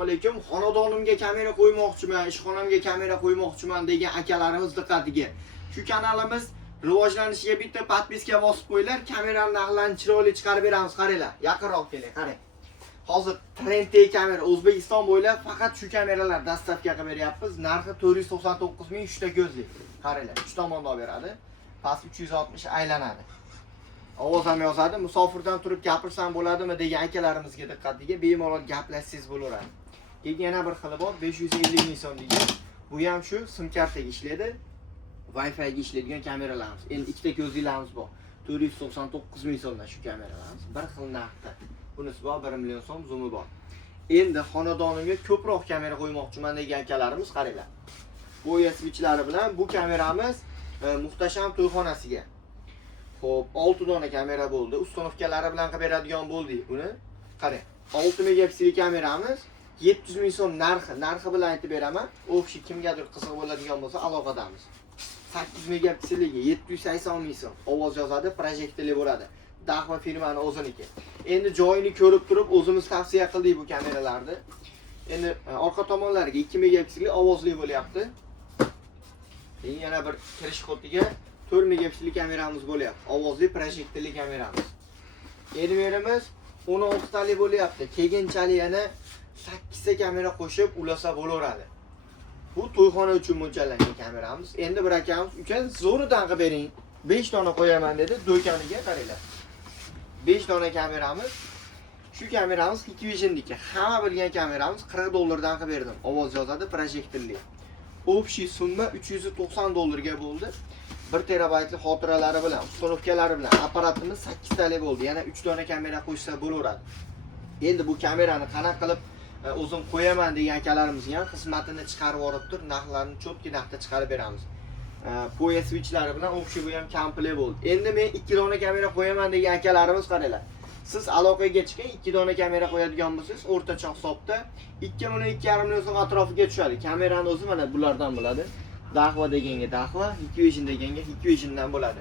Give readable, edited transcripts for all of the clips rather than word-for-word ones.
Alaykum, xonadonimga kamera qo'ymoqchiman, ishxonamga kamera qo'ymoqchiman degan akalarimiz diqqatiga. Shu kanalimiz rivojlanishiga bitta podpiska bosib qo'yinglar, kamerani narxlarini chiroyli chiqarib beramiz. Qaranglar, yaqinroq keling, qarang. Hozir trenddagi kamera O'zbekiston bo'ylab faqat shu kameralar dastavka qilib beryapmiz. Narxi 499 ming 3 ta ko'zli. Qaranglar, 3 tomondan beradi. Past 360 aylanadi. Ovoz ham yozadi. Musofirdan turib gapirsam bo'ladimi degan akalarimizga diqqatiga, bemalol gaplashsangiz bo'laveradi. Keyin yana bir xili bor, 550 ming so'm degan. Bu ham shu sim kartaga ishlaydi. Wi-Fi ga ishlaydigan kameralarimiz. Endi ikkita ko'zlilarimiz bor. 499 ming so'mdan shu kameralarimiz. Bir xil narxda. Bunisi bor 1 million so'm zoomi bor. Endi xonadonimga ko'proq kamera qo'ymoqchiman degan akalarimiz qaranglar. Bu switchlari bilan bu kameramiz muhtasham to'yxonasiga. Xo'p, 6 dona kamera bo'ldi. Ustanovkalari bilan qilib beradigan bo'ldik buni. Qarang, 6 megapiksellik kameramiz 700 ming so'm narxi bilan aytib beraman. O'xshi kimgadir qiziq bo'ladigan bo'lsa aloqadamiz. 8 megapikselligi 780 ming so'm. Ovoz yozadi, projektorli bo'ladi. Dahva firmani o'ziniki. Endi joyini ko'rib turib o'zimiz tavsiya qildik bu kameralarni. Endi orqa tomonlariga 2 megapiksellik ovozli bo'lyapti. Keyin yana bir kirish kotiga 4 megapiksellik kameramiz bo'lyapti. Ovozli projektorli kameramiz. Ermerimiz 16 talik bo'lyapti. Keyinchalik yana 8 ta kamera qo'shib ulasa bo'laveradi. Bu to'yxona uchun mo'ljallangan kameramiz. Endi bir akamiz, "Uka, zo'ridan qilib bering. 5 dona qo'yaman" dedi. Do'koniga qaranglar. 5 dona kameramiz. Shu kameramiz Hikvision'niki. Hamma bilgan kameramiz 40 dollardan qilib berdim. Ovoz yozadi, projektorli. Общий summa 390 dollarga bo'ldi. 1 terabaytli xotiralari bilan, ustanovkalari bilan apparatimiz 8 talik bo'ldi. Yana 3 dona kamera qo'shsa bo'laveradi. Endi bu kamerani qanaqa qilib o'zim qo'yaman degan akalarimizga ham xizmatini chiqarib olib tur, narxlarini cho'tki narxda chiqarib beramiz. Poya switchlari bilan общий bu ham komplet bo'ldi. Endi men 2 dona kamera qo'yaman degan akalarimiz qaranglar. Siz aloqaga chiqing, 2 dona kamera qo'yadigan bo'lsangiz, o'rtacha hisobda 2 million 2,5 million so'm atrofiga tushadi. Kamerani o'zi mana bulardan bo'ladi. Dahva deganga Dahva, Hikvision deganga Hikvisiondan bo'ladi.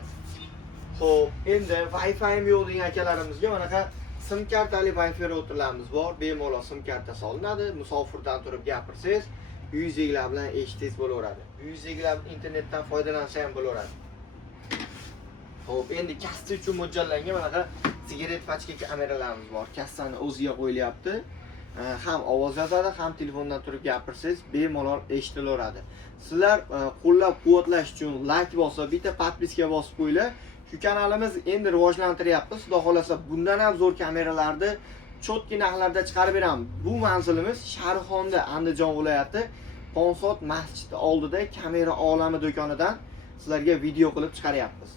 Xo'p, endi Wi-Fi ham yo'q degan akalarimizga manaqa sim kartali Wi-Fi routerlarimiz bor. Bemalol sim karta solinadi. Musofirdan turib gapirsangiz, uyingizdagilar bilan eshitingiz bo'laveradi. Uyingizdagilar internetdan foydalansa ham bo'laveradi. Xo'p, endi kassa uchun mo'ljallangan manaqa sigaret pachka kameralarimiz bor. Kassani o'ziga qo'yilyapti. Ham ovoz yozadi, ham telefondan turib gapirsangiz bemalol eshitilaveradi. Sizlar qo'llab-quvvatlash uchun like bosib, bitta podpiska bosib qo'yinglar. Shu kanalimiz endi rivojlantiryapmiz. Xudo xolasa bundan ham zo'r kameralarni cho'tki narxlarda chiqarib beramiz. Bu manzilimiz Sharxonda, Andijon viloyati, Ponsod masjidi oldida kamera olami do'konidan sizlarga video qilib chiqaryapmiz.